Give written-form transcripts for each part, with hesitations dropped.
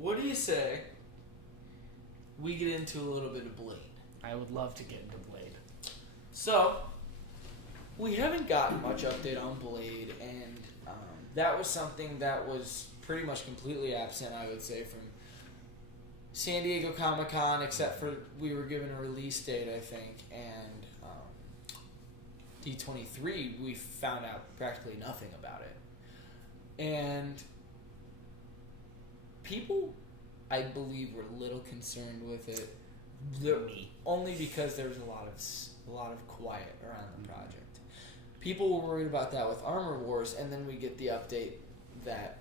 what do you say we get into a little bit of Blade? I would love to get into Blade. So, we haven't gotten much update on Blade, and that was something that was pretty much completely absent, I would say, from San Diego Comic-Con, except for we were given a release date, I think, and D23, we found out practically nothing about it. And people, I believe, were a little concerned with it, only because there was a lot of quiet around the project. People were worried about that with Armor Wars, and then we get the update that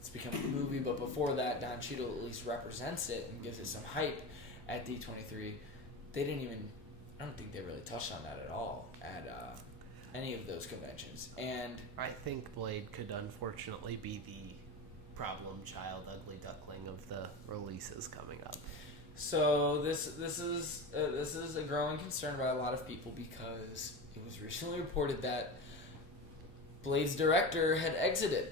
it's become a movie, but before that, Don Cheadle at least represents it and gives it some hype at D23. They didn't even, I don't think they really touched on that at all at any of those conventions. And I think Blade could unfortunately be the problem child, ugly duckling of the releases coming up. So this is a growing concern about a lot of people because it was recently reported that Blade's director had exited.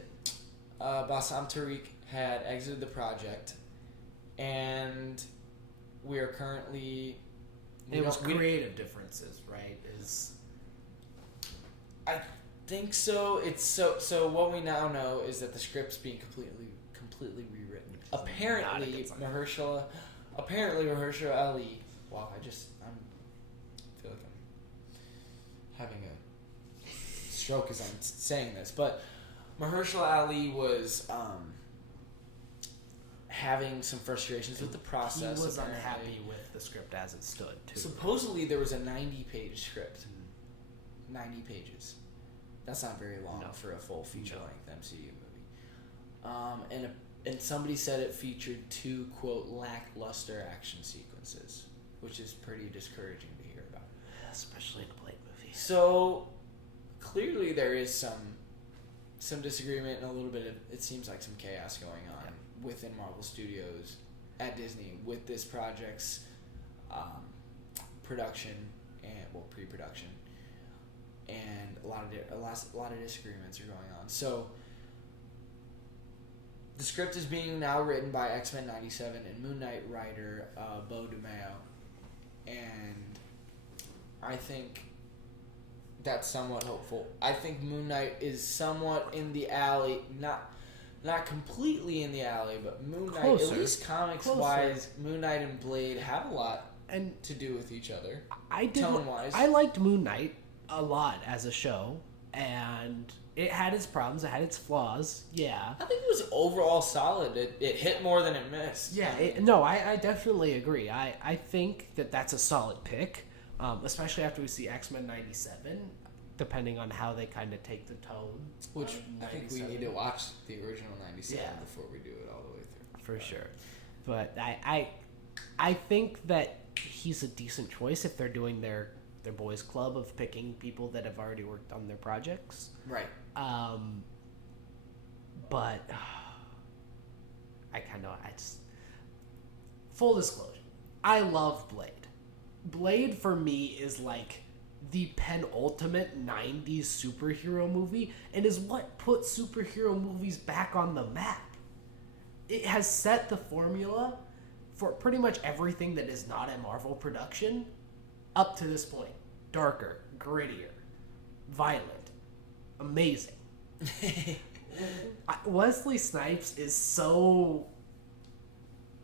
Bassam Tariq had exited the project, and we are currently. It was creative differences, right? I think so. It's so. What we now know is that the script's being completely rewritten. Apparently, Mahershala Ali. Wow, I feel like I'm having a stroke as I'm saying this, but Mahershala Ali was having some frustrations with the process. He was unhappy with the script as it stood, too. Supposedly, there was a 90-page script. 90 pages. That's not very long for a full feature-length MCU movie. And somebody said it featured 2, quote, lackluster action sequences, which is pretty discouraging to hear about. Especially in a Blade movie. So, clearly there is some disagreement and a little bit of, it seems like some chaos going on within Marvel Studios at Disney with this project's production and pre-production, and a lot of disagreements are going on. So the script is being now written by X-Men 97 and Moon Knight writer Beau DeMayo, and I think that's somewhat hopeful. I think Moon Knight is somewhat in the alley, not completely in the alley, but Moon Knight, Closer. at least comics-wise, Moon Knight and Blade have a lot to do with each other, tone-wise. I liked Moon Knight a lot as a show, and it had its problems, it had its flaws, yeah. I think it was overall solid. It hit more than it missed. Yeah, I definitely agree. I think that's a solid pick. Especially after we see X-Men 97, depending on how they kind of take the tone. Which I think we need to watch the original 97 before we do it all the way through. For sure. But I think that he's a decent choice if they're doing their boys club of picking people that have already worked on their projects. Right. But full disclosure, I love Blade. Blade for me is like the penultimate 90s superhero movie and is what put superhero movies back on the map. It has set the formula for pretty much everything that is not a Marvel production up to this point. Darker, grittier, violent, amazing. Wesley Snipes is so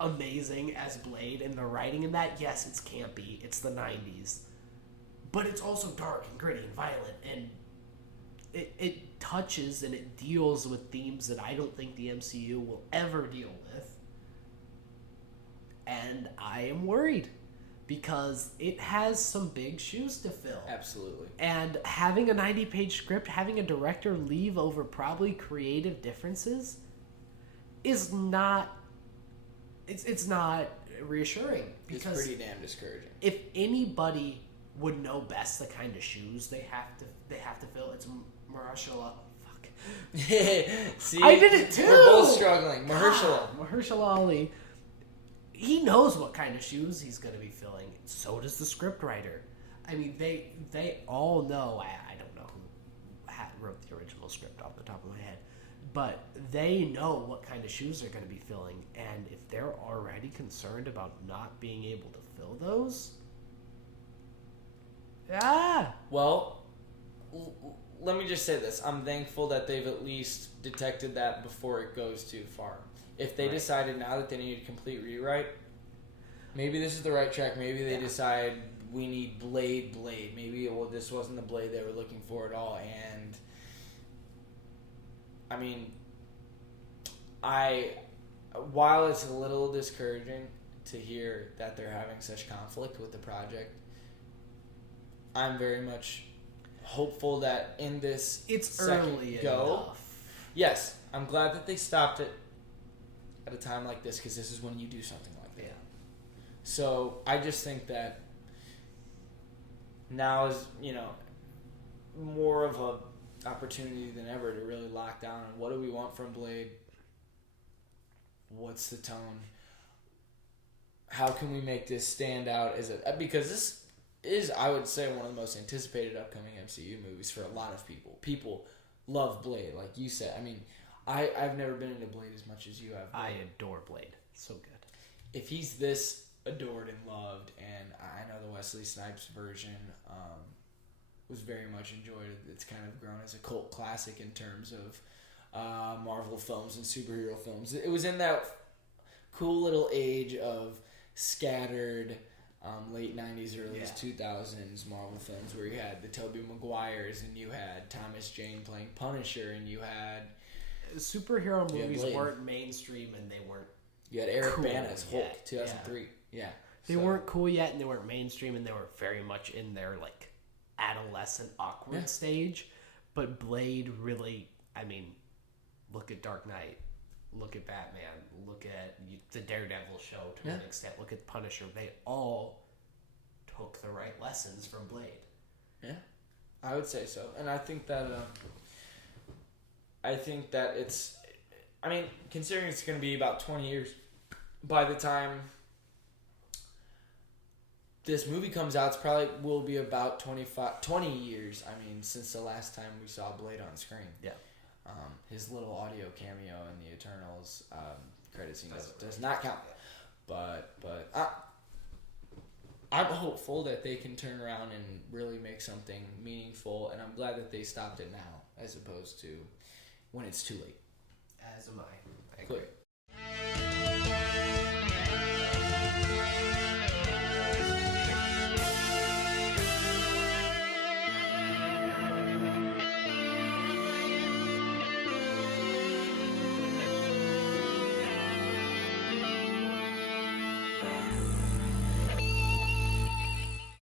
amazing as Blade, and the writing in that, yes, it's campy, it's the 90s, but it's also dark and gritty and violent, and it touches and it deals with themes that I don't think the MCU will ever deal with, and I am worried because it has some big shoes to fill. Absolutely. And having a 90-page script, having a director leave over probably creative differences is not... It's not reassuring because it's pretty damn discouraging. If anybody would know best the kind of shoes they have to fill, it's Mahershala. Fuck. See, I did it too. We're both struggling. Mahershala Ali. He knows what kind of shoes he's going to be filling. So does the scriptwriter. I mean, they all know. I don't know who wrote the original script off the top of my head. but they know what kind of shoes they're going to be filling, and if they're already concerned about not being able to fill those, Well, let me just say this. I'm thankful that they've at least detected that before it goes too far. If they decided now that they need a complete rewrite, maybe this is the right track. Maybe they decide we need Blade. Maybe this wasn't the Blade they were looking for at all. And I mean, while it's a little discouraging to hear that they're having such conflict with the project, I'm very much hopeful that in this early enough. Yes, I'm glad that they stopped it at a time like this, because this is when you do something like that. So I just think that now is, more of a opportunity than ever to really lock down on what do we want from Blade, what's the tone, how can we make this stand out because this is, I would say, one of the most anticipated upcoming MCU movies for a lot of people. People love Blade, like you said. I mean, I've never been into Blade as much as you have. I adore Blade. So good. If he's this adored and loved, and I know the Wesley Snipes version was very much enjoyed. It's kind of grown as a cult classic in terms of Marvel films and superhero films. It was in that cool little age of scattered late 90s, early 2000s Marvel films where you had the Tobey Maguires and you had Thomas Jane playing Punisher and you had... Superhero movies weren't mainstream and they weren't You had Eric cool Bana as Hulk, yet. 2003. Yeah. They weren't cool yet and they weren't mainstream and they were very much in their like adolescent awkward stage. But Blade really, I mean, look at Dark Knight. Look at Batman. Look at the Daredevil show to an extent. Look at Punisher. They all took the right lessons from Blade. Yeah, I would say so. And I think that it's... I mean, considering it's going to be about 20 years by the time this movie comes out, it's probably will be about 20 years, I mean, since the last time we saw Blade on screen. Yeah. His little audio cameo in the Eternals credit scene does not count. But I'm hopeful that they can turn around and really make something meaningful, and I'm glad that they stopped it now as opposed to when it's too late. As am I. I agree. Good.